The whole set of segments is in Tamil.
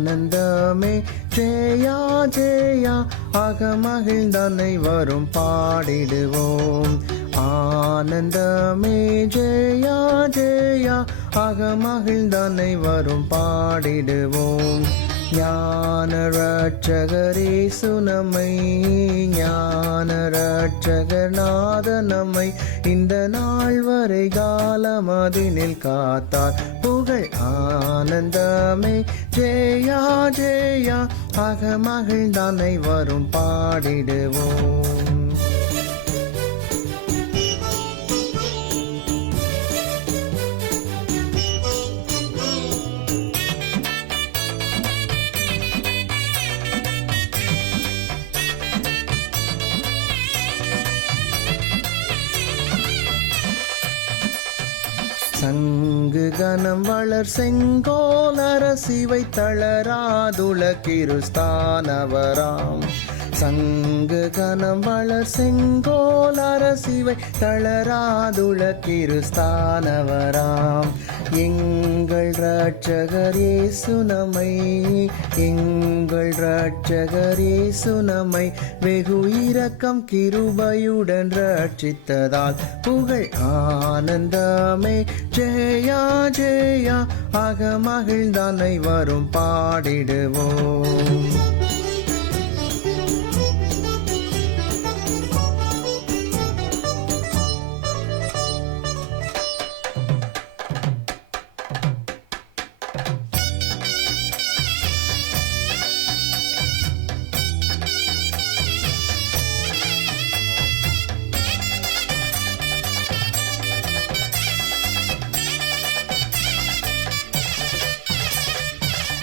ஆனந்தமே ஜெயா ஜெயா அகமகிழ்ந்தனை வரும் பாடிடுவோம். ஆனந்தமே ஜெயா ஜெயா அகமகிழ்ந்தனை வரும் பாடிடுவோம். ஞான ரட்சகரே சுனமை ஞான ரட்சகர் நாதனமை இந்த நாள் வரை காலமதினில் காத்தார் புகழ். ஆனந்தமே ஜெயா ஜெயா அகமகிழ்ந்தனை வரும் பாடிடுவோம். சங்கு கனம் வளர் செங்கோல் அரசிவை தளராதுல கிருஸ்தானவராம். சங்கு கனம் வளர் செங்கோல் அரசிவை தளராதுல கிருஸ்தானவராம். எங்கள் ரட்சகர் இயேசு நம்மை எங்கள் ரட்சகர் இயேசு நம்மை வெகு இரக்கம் கிருபையுடன் ரட்சித்ததால் புகழ். ஆனந்தமே ஜெயா ஜெயா அகமகிழ்ந்தனை வரும் பாடிடுவோம்.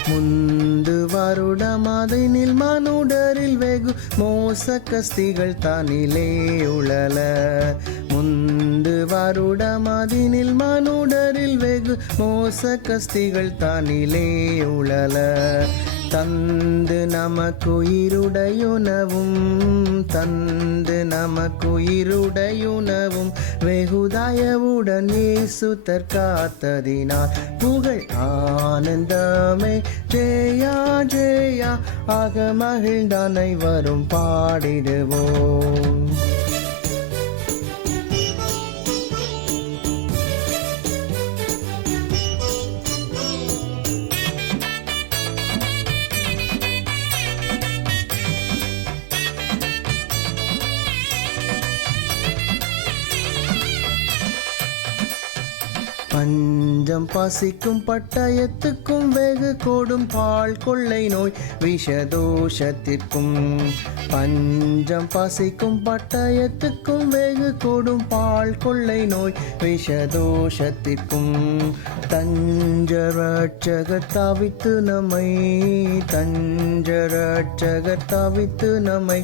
முந்து வருடம் அதனில் மனுடரில் வெகு மோச கஸ்திகள் தனிலே உழல. முந்து வருடம் அதனில் மனுடரில் வெகு மோச கஸ்திகள் தனிலே உழல. தந்து நமக்குயிருடையுணவும் தந்து நமக்குயிருடையுணவும் வெகுதயவுடன் இயேசு தற்காத்ததினார் புகழ். ஆனந்தமே ஜெயா ஜெயா அகமகிழ்ந்தனை வரும் பாடிடுவோம். பஞ்சம் பசிக்கும் பட்டயத்துக்கும் வெகு கொடும் பால் கொள்ளை நோய் விஷதோஷத்திற்கும். பஞ்சம் பசிக்கும் பட்டயத்துக்கும் வெகு கொடும் பால் கொள்ளை நோய் விஷதோஷத்திற்கும். தஞ்ச ரட்சகர் தவித்து நம்மை தஞ்ச ரட்சகர் தவித்து நம்மை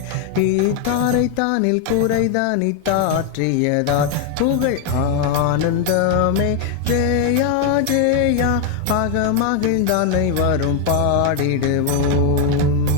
தாரை தானில் குறைதானி தாற்றியதால் புகழ். ஆனந்தமே ஜெயா ஜெயா அகமகிழ்ந்தனை வரும் பாடிடுவோம்.